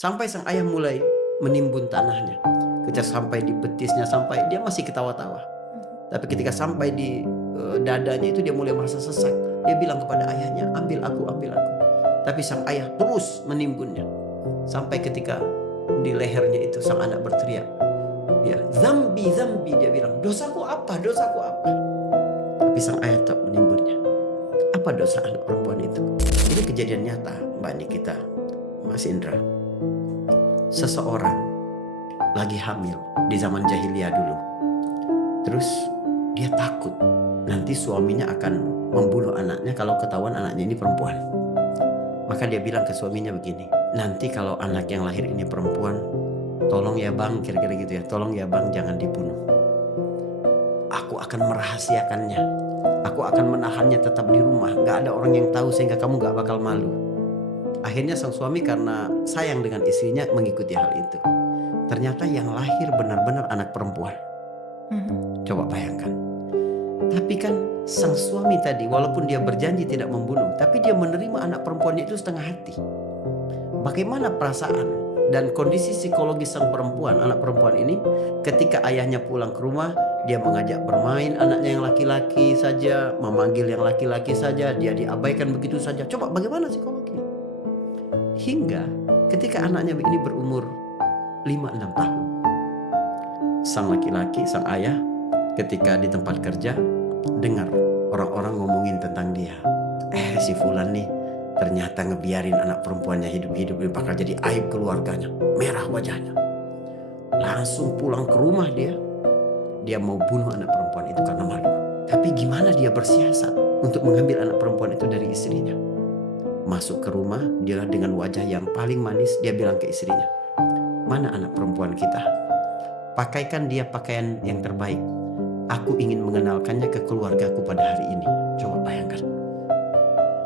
Sampai sang ayah mulai menimbun tanahnya. Ketika sampai di betisnya, sampai dia masih ketawa-tawa. Tapi ketika sampai di dadanya itu dia mulai merasa sesak. Dia bilang kepada ayahnya, ambil aku, ambil aku. Tapi sang ayah terus menimbunnya. Sampai ketika di lehernya itu sang anak berteriak. Dia, zambi, zambi, dia bilang, dosaku apa, dosaku apa. Tapi sang ayah tetap menimbunnya. Apa dosa anak perempuan itu? Ini kejadian nyata, Mbak Nikita, Mas Indra. Seseorang lagi hamil di zaman jahiliyah dulu. Terus dia takut nanti suaminya akan membunuh anaknya kalau ketahuan anaknya ini perempuan. Maka dia bilang ke suaminya begini, nanti kalau anak yang lahir ini perempuan, tolong ya bang, kira-kira gitu ya, tolong ya bang jangan dibunuh. Aku akan merahasiakannya, aku akan menahannya tetap di rumah, gak ada orang yang tahu sehingga kamu gak bakal malu. Akhirnya sang suami karena sayang dengan istrinya mengikuti hal itu. Ternyata yang lahir benar-benar anak perempuan. Coba bayangkan. Tapi kan sang suami tadi walaupun dia berjanji tidak membunuh, tapi dia menerima anak perempuannya itu setengah hati. Bagaimana perasaan dan kondisi psikologis sang perempuan, anak perempuan ini ketika ayahnya pulang ke rumah, dia mengajak bermain anaknya yang laki-laki saja, memanggil yang laki-laki saja, dia diabaikan begitu saja. Coba bagaimana psikologi? Hingga ketika anaknya ini berumur 5-6 tahun. Sang laki-laki, sang ayah ketika di tempat kerja dengar orang-orang ngomongin tentang dia. Si Fulan nih ternyata ngebiarin anak perempuannya hidup-hidup, bakal jadi aib keluarganya. Merah wajahnya. Langsung pulang ke rumah dia. Dia mau bunuh anak perempuan itu karena malu. Tapi gimana dia bersiasat untuk mengambil anak perempuan itu dari istrinya? Masuk ke rumah, dia dengan wajah yang paling manis, dia bilang ke istrinya, mana anak perempuan kita? Pakaikan dia pakaian yang terbaik. Aku ingin mengenalkannya ke keluargaku pada hari ini. Coba bayangkan.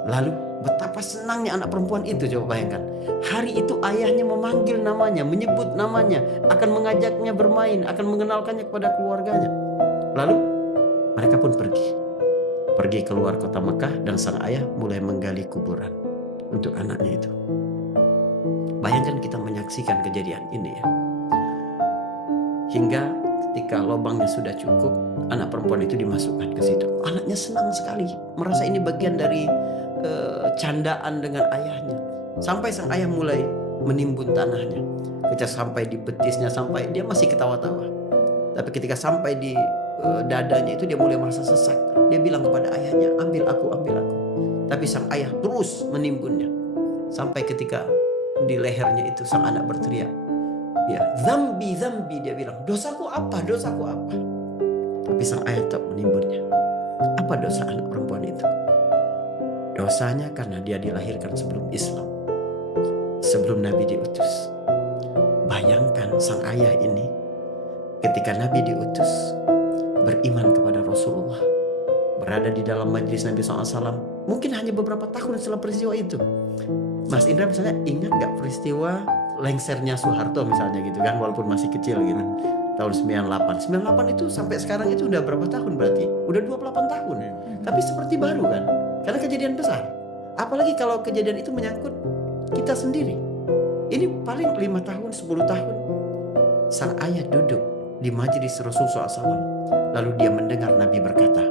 Lalu betapa senangnya anak perempuan itu, coba bayangkan. Hari itu ayahnya memanggil namanya, menyebut namanya, akan mengajaknya bermain, akan mengenalkannya kepada keluarganya. Lalu mereka pun pergi keluar kota Mekah, dan sang ayah mulai menggali kuburan untuk anaknya itu. Bayangkan kita menyaksikan kejadian ini ya. Hingga ketika lubangnya sudah cukup, anak perempuan itu dimasukkan ke situ. Anaknya senang sekali, merasa ini bagian dari candaan dengan ayahnya. Sampai sang ayah mulai menimbun tanahnya. Ketika sampai di betisnya, sampai dia masih ketawa-tawa. Tapi ketika sampai di dadanya itu dia mulai merasa sesak. Dia bilang kepada ayahnya, ambil aku, ambil aku. Tapi sang ayah terus menimbunnya. Sampai ketika di lehernya itu sang anak berteriak. Ya, zambi, zambi, dia bilang, dosaku apa, dosaku apa. Tapi sang ayah tetap menimbunnya. Apa dosa anak perempuan itu? Dosanya karena dia dilahirkan sebelum Islam, sebelum Nabi diutus. Bayangkan sang ayah ini ketika Nabi diutus, beriman kepada Rasulullah, berada di dalam majlis Nabi SAW, mungkin hanya beberapa tahun setelah peristiwa itu. Mas Indra misalnya ingat gak peristiwa lengsernya Soeharto misalnya gitu kan, walaupun masih kecil gitu, tahun 98 itu sampai sekarang itu udah berapa tahun berarti? Udah 28 tahun ya. Tapi seperti baru kan, karena kejadian besar. Apalagi kalau kejadian itu menyangkut kita sendiri. Ini paling 5 tahun, 10 tahun. Sang ayah duduk di majlis Rasulullah SAW, lalu dia mendengar Nabi berkata,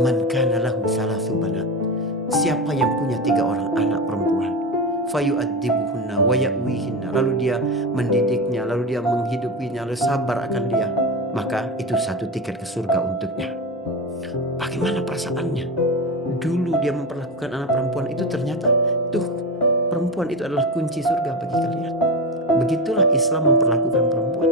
man kana lahu thalathu banat, siapa yang punya 3 orang anak perempuan, fayu'addibuhunna wa ya'wihinna, lalu dia mendidiknya, lalu dia menghidupinya, lalu sabar akan dia, maka itu 1 tiket ke surga untuknya. Bagaimana perasaannya? Dulu dia memperlakukan anak perempuan itu, ternyata tuh perempuan itu adalah kunci surga bagi kalian. Begitulah Islam memperlakukan perempuan.